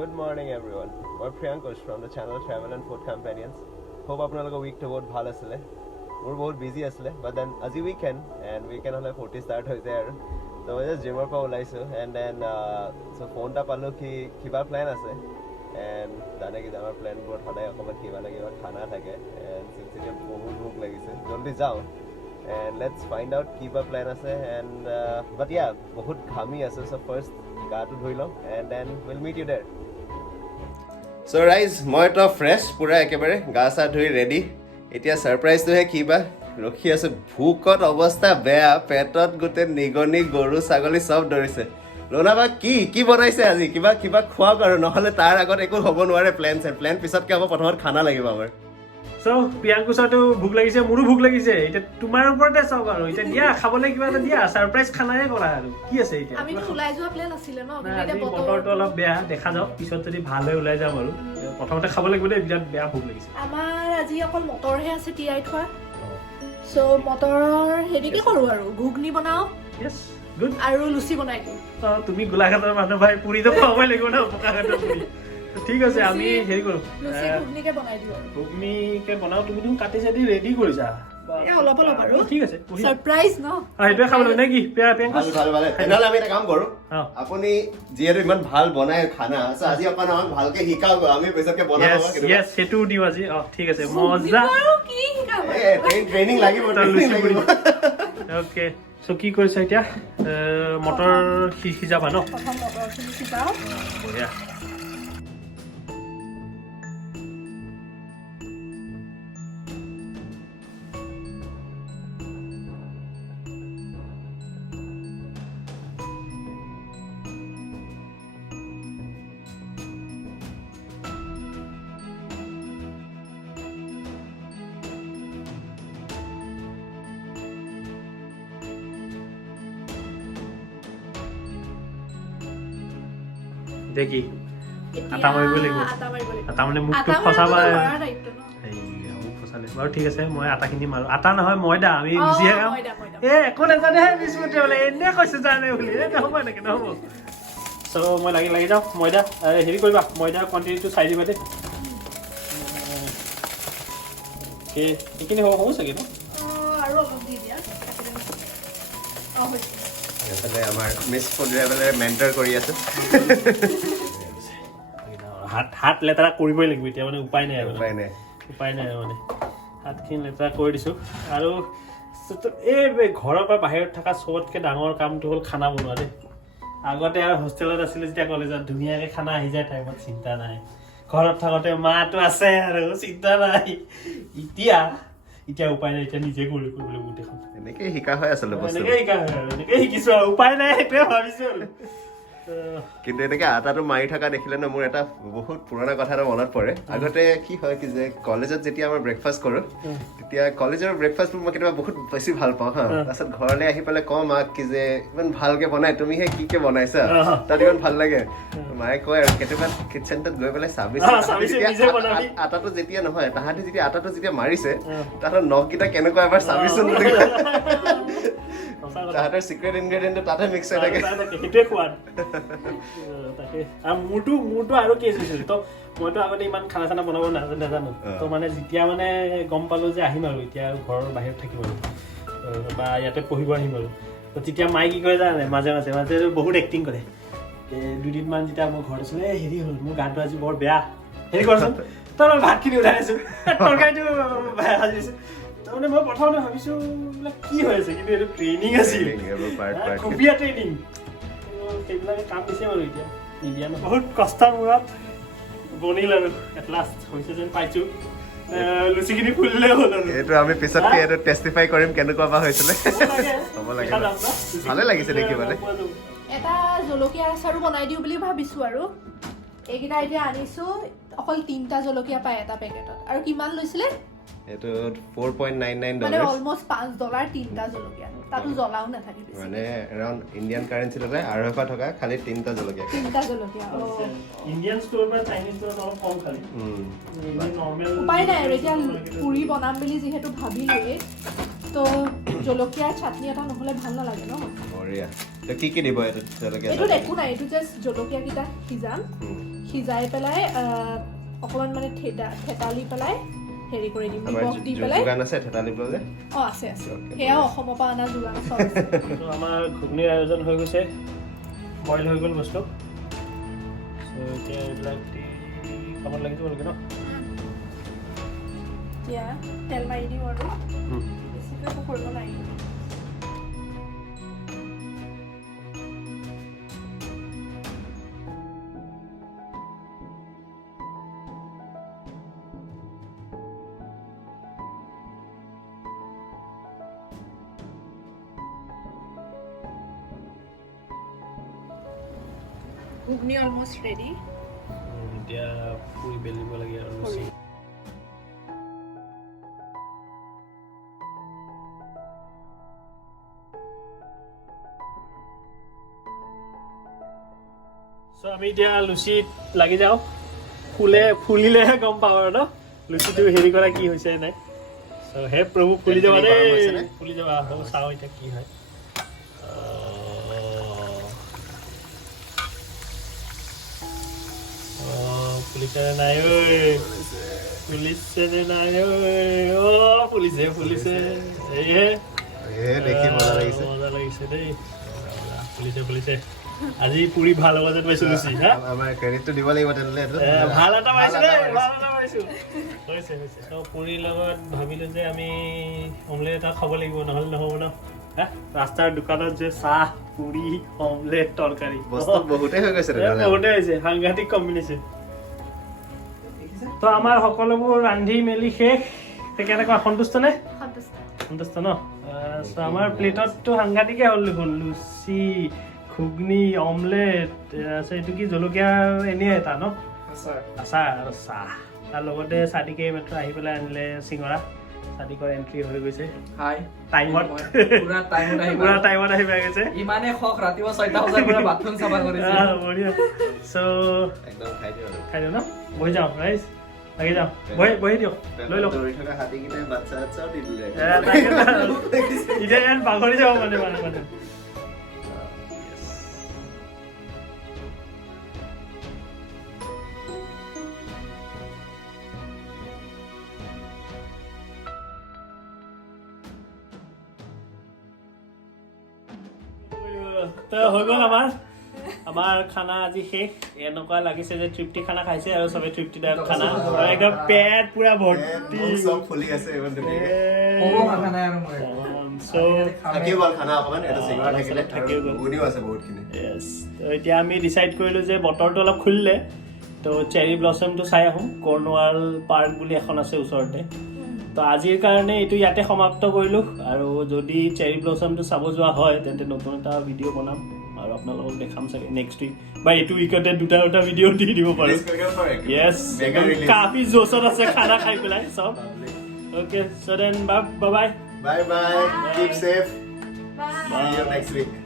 Good morning everyone. I'm Priyankush from the channel Travel and Food Companions. Hope আপোনালোকৰ week to বহুত ভাল আছিলে. মোৰ বহুত busy আছিলে, but then আজি weekend and weekend হলে 40 start হৈ যায় আৰু so মই just জিমৰ পৰা ওলাইছো and then so phone টা পালো কি কিবা plan আছে and জানে কি আমাৰ plan বোৰ সদায় অকমান কিবা না কিবা খানা থাকে and since বহুত ভোক লাগিছে জলদি যাও and let's find out কিবা plan আছে and but yeah বহুত ঘামি আছে so first গাটো ধুই লওঁ and then we'll meet you there. So guys, মই তো ফ্ৰেছ পুৰা একেবাৰে গা চা ধুই ৰেডি এতিয়া সাৰপ্ৰাইজটোহে কিবা ৰখি আছে ভুকত অৱস্থা বেয়া পেটত গোটে নিগনি গৰু ছাগলী সব দৰিছে লোনাবা কি বনাইছে আজি কিবা কিবা খোৱা আৰু নহলে তাৰ আগত একো হ'ব নোৱাৰে প্ল্যান পিছতকে হ'ব প্ৰথমত খানা লাগিব আমাৰ So, Priyankushটো ভুক লাগিছে মোৰো ভুক লাগিছে এটা তোমাৰ ওপৰতে সব আৰু এটা দিয়া খাবলৈ কিবা এটা দিয়া সাৰপ্ৰাইজ খানায়ে কৰা আৰু কি আছে এতিয়া আমি ওলাই যোৱা প্ল্যান আছিল ন কিন্তু এটা বতৰটো অলপ বেয়া দেখা যাওক পিছত যদি ভাল হৈ ওলাই যাম আৰু প্ৰথমতে খাব লাগিব দেই বিৰাট বেয়া ভুক লাগিছে আমাৰ আজি অকল মটৰহে আছে তিয়াই থোৱা সো মটৰৰ হেৰি কি কৰো আৰু ঘুগনি বনাও yes good আৰু লুচি বনাই দিও তুমি গোলাঘাটৰ মানুহ ভাই পুৰিটো খাবই লাগিব ন পকাঘাটৰ পুৰি ঠিক আছে আমি হেৰি কৰো লুচি ঘুগনিকে বনাই দিও ঘুগনিকে বনাও তুমি তুমি কাটি চাটি ৰেডি কৰিছা এ অলপ আৰু ঠিক আছে সাৰপ্ৰাইজ ন এইটোৱে খাব লাগিব নেকি প্ৰিয়াংকুশ ভালে তেনেহলে আমি এটা কাম কৰো আপুনি যিহেতু ইমান ভাল বনায় খানা সো আজি অকণ আমাক ভালকে শিকাও আমি পিছতকে বনাব yes সেটো দিও আজি ঠিক আছে মজা কি শিকাব ট্ৰেইনিং লাগিব ওকে সো কি কৰিছা এতিয়া মটৰ সিজাবা ন প্ৰথম মটৰখিনি সিজাও বঢ়িয়া দেখি আটা মাৰিব লাগিব আটা মানে মুখটো ফসাবা মোক ফসালে বাৰু ঠিক আছে মই আটাখিনি মাৰো আটা নহয় ময়দা আমি মিছিয়ে খাম একো নাজানে হে বিস্কুট বোলে এনে কৈছে জানে বুলি নহব নেকি নহব সো মই লাগি যাওঁ ময়দা হেৰি কৰিবা ময়দা কোৱান্টিটিটো চাই দিবা দেই এইখিনি হ'ব চাগে ন আৰু অলপ দি দিয়া এফালে আমাৰ মিছ ফুড ট্ৰেভেলাৰ মেন্টৰ কৰি আছে হাত লেতেৰা কৰিবই লাগিব এতিয়া মানে উপায় নাই মানে হাতখিনি লেতেৰা কৰি দিছোঁ আৰু এই ঘৰৰ পৰা বাহিৰত থকা চবতকৈ ডাঙৰ কামটো হ'ল খানা বনোৱা দেই আগতে আৰু হোষ্টেলত আছিলোঁ যেতিয়া কলেজত ধুনীয়াকৈ খানা আহি যায় টাইমত চিন্তা নাই ঘৰত থাকোঁতে মাটো আছে আৰু চিন্তা নাই এতিয়া উপায় নাই এতিয়া নিজে কৰিবলৈ গোটেইখন এনেকৈ শিকা হৈ আছিলে এনেকৈ শিকিছোঁ আৰু উপায় নাই সেইটোৱে ভাবিছোঁ আৰু কিন্তু এনেকে আটাটো মাৰি থকা দেখিলে ন মোৰ এটা বহুত পুৰণা কথা এটা মনত পৰে আগতে কি হয় কি যে কলেজত যেতিয়া আমাৰ ব্ৰেকফাষ্ট কৰো তেতিয়া কলেজৰ ব্ৰেকফাষ্ট মই কেতিয়াবা বহুত বেছি ভাল পাওঁ হা তাৰপিছত ঘৰলৈ আহি পেলাই কওঁ মাক কি যে ইমান ভালকে বনাই তুমিহে কি বনাইছা তাত ইমান ভাল লাগে মায়ে কয় আৰু কেতিয়াবা কিটচেনটোত গৈ পেলাই আটাটো যেতিয়া নহয় তাহাঁতি যেতিয়া আটাটো যেতিয়া মাৰিছে তাহাঁতৰ নখকেইটা কেনেকুৱা এবাৰ চাবিচোন তাহাঁতৰ চিক্ৰেট ইনগ্ৰেডিয়েণ্টটো তাতে মিক্স হৈ থাকে সেইটোৱে সোৱাদ তাকে আৰু মোৰটো আৰু কি হৈছিল তো মইতো আগতে ইমান খানা বনাব নাজানো তো মানে যেতিয়া মানে গম পালো যে আহিম আৰু এতিয়া ঘৰৰ বাহিৰত থাকিম আৰু বা ইয়াতে পঢ়িব আহিম আৰু তো তেতিয়া মায়ে কি কৰে জানে মাজে বহুত এক্টিং কৰে দুদিনমান যেতিয়া মই ঘৰত আছিলোঁ হেৰি হ'ল মোৰ গাটো আজি বৰ বেয়া হেৰি কৰচোন তই ভাতখিনি উঠাই আছোঁ তৰকাৰীটো ভাজি দিছোঁ তাৰমানে মই প্ৰথমতে ভাবিছোঁ কি হৈ আছে কিন্তু এইটো ট্ৰেইনিং আছিল খুবীয়া ট্ৰেইনিং সেইবিলাকে কাম দিছে বাৰু এতিয়া নিদিয়া বহুত কষ্টৰ মূৰত বনিল আৰু এট লাষ্ট হৈছে যেন পাইছোঁ লুচিখিনি ফুলিলে হ'ল আৰু এইটো আমি পিছতকে এইটো টেষ্টিফাই কৰিম কেনেকুৱা বা হৈছিলে হ'ব লাগে ভালে লাগিছে দেখিবলৈ এটা জলকীয়া আচাৰো বনাই দিওঁ বুলি ভাবিছোঁ আৰু এইকেইটা এতিয়া আনিছোঁ অকল 3টা জলকীয়া পায় এটা পেকেটত আৰু কিমান লৈছিলে এটো $4.99 মানে অলমোস্ট $5 3টা জলকীয়া তাতো জ্বলাও নাথাকে বেছি মানে এৰাউণ্ড ইণ্ডিয়ান কাৰেন্সি ললে 250 টকা খালি 3টা জলকীয়া ইণ্ডিয়ান ষ্ট'ৰ বা চাইনিজ ষ্ট'ৰ অলপ কম খালি নৰ্মেল উপায় নাই আৰু এতিয়া পুৰি বনাম বুলি যিহেতু ভাবিলোৱে তো জলকীয়াৰ চাটনি এটা নহলে ভাল নালাগে ন বঢ়িয়া তো কি দিব এটো জলকীয়া এটো একো নাই এটো জাস্ট জলকীয়া কিটা সিজাম সিজাই পেলাই অকণমান মানে থেতালি পেলাই হেৰি কৰি দিম নিমখ দি পেলাই যোগান আছে থেতালি যে আছে সেয়াও অসমৰ পৰা অনা যোগান চব আছে আমাৰ ঘুগনিৰ আয়োজন হৈ গৈছে বইল হৈ গ'ল বস্তু এতিয়া এইবিলাক দি খাব লাগিব নেকি ন এতিয়া তেল মাৰি দিম আৰু বেছিকৈ একো কৰিব নাই ঘুগনি অলমোষ্ট ৰেডি এতিয়া পুৰি বেলিব লাগে আৰু লুচি চ' আমি এতিয়া লুচিত লাগি যাওঁ ফুলিলেহে গম পাওঁ আৰু ন লুচিটো হেৰি কৰা কি হৈছে নাই চ' হে প্ৰভু ফুলি যাবা দেই ফুলি যাবা চাওঁ এতিয়া কি হয় পুলিছে নাই ঐ পুলিছে নাই ঐ পুলিছে এইহে দেখি মজা লাগিছে দেই পুলিছে আজি পুৰি ভাল হ'ব যেন পাইছো লুচি হা আমাৰ ক্ৰেডিটটো দিব লাগিব তেনেহ'লে ভাল এটা পাইছো দেই ভাল এটা পাইছো হৈছে পুৰিৰ লগত ভাবিলো যে আমি অমলেট এটা খাব লাগিব নহ'লে নহ'ব ন ৰাস্তাৰ দোকানত যে চাহ পুৰি অমলেট তৰকাৰী বহুতে হৈ গৈছে বহুতে হৈছে সাংঘাতিক কম্বিনেশ্যন তো আমাৰ সকলোবোৰ ৰান্ধি মেলি শেষ কেনেকুৱা সন্তুষ্ট নে সন্তুষ্ট ন আমাৰ প্লেটতটো সাংঘাতিকে হ'ল দেখোন লুচি ঘুগনি অমলেট এইটো কি জলকীয়া এনেই এটা ন আচাৰ আৰু চাহ তাৰ লগতে চাদিকে মাত্ৰ আহি পেলাই আনিলে চিঙৰা চাদিকৰ এণ্ট্ৰি হৈ গৈছে টাইমত আহি পাই গৈছে ইমানে খক ৰাতিপুৱা 6টা বজাৰ পৰা বাথৰুম চাফা কৰিছে বঢ়িয়া চ' একদম খাই দিওঁ ন বহি যাওঁ ৰাইজ লাগি যাওঁ বহি দিয়ক লৈ লওক এতিয়া ইয়াত বাগৰি যাব মানে হৈ গ'ল আমাৰ খানা আজি শেষ এনেকুৱা লাগিছে যে তৃপ্তি খানা খাইছে আৰু চবে তৃপ্তিদায়ক খানা একদম পেট পুৰা ভৰ্তি এতিয়া আমি ডিচাইড কৰিলো যে বতৰটো অলপ খুলিলে তো চেৰী ব্লছমটো চাই আহোঁ কৰ্ণৱাল পাৰ্ক বুলি এখন আছে ওচৰতে তো আজিৰ কাৰণে এইটো ইয়াতে সমাপ্ত কৰিলোঁ আৰু যদি চেৰী ব্লছমটো চাব যোৱা হয় তেন্তে নতুন এটা ভিডিঅ' বনাম আৰু আপোনালোকক দেখাম চাগে নেক্সট উইক বা এইটো উইকতে দুটা ভিডিঅ' দি দিব পাৰোঁ য়েছ কাফি জোচত আছে খানা খাই পেলাই চব okay so' then bye bye keep safe see you next week